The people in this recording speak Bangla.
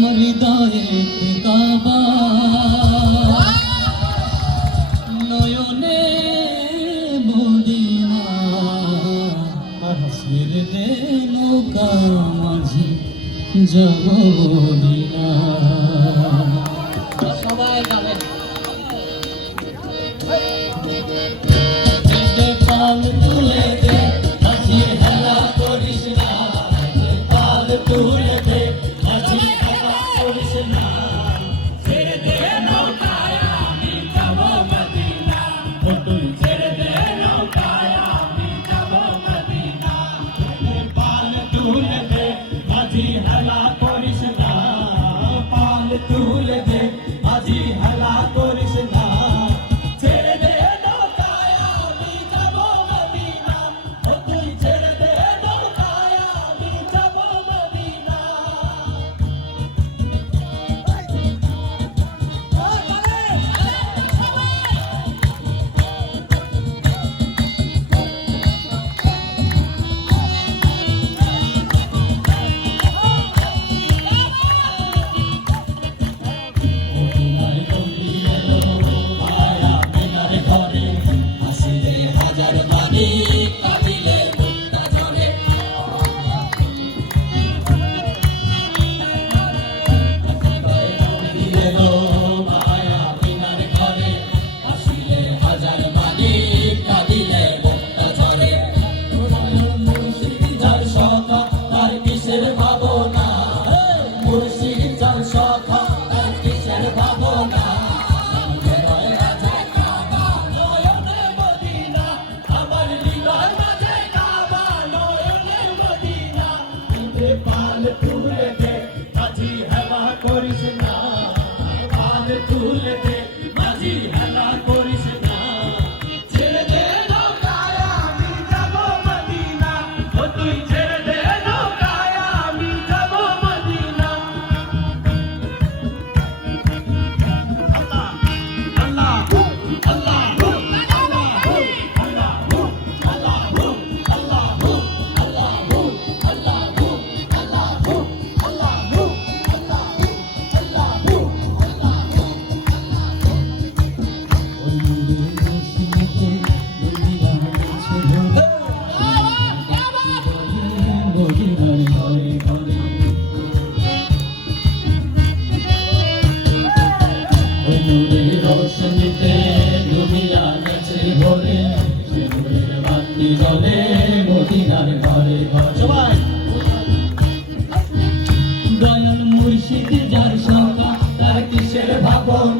হৃদয়ে কাবা নয়নে মদিনা ছেড়ে নৌকা মাঝি যাব মদিনা। সবাই গাবেন। পাল তুলে দে আজি হেলা করিস না, পাল তুলে দে আজি হেলা করিস না, ছেড়ে দে নৌকায় আমি যাব মদিনা, তুই ছেড়ে দে নৌকায় আমি যাব মদিনা। পাল তুলে দে আজি হেলা করিস না, পাল তুলে দে আজি হেলা করিস না, ছেড়ে দে নৌকায় আমি যাব মদিনা, তুই ছেড়ে দে নৌকায় আমি যাব মদিনা। পাল তুলে দে আজি হেলা করিস না, পাল তুলে দে আজি হেলা করিস না, ছেড়ে দে নৌকায় আমি যাব মদিনা, তুই ছেড়ে দে নৌকায় আমি যাব মদিনা। আল্লাহ আল্লাহ আল্লাহ রোশনীতে দুনিয়া গেছে ভরে, সিঁদুরের বাতি জ্বলে মদিনার ঘরে ঘরে। দয়াল মুর্শিদ যার সখা তার কিসের ভাবনা।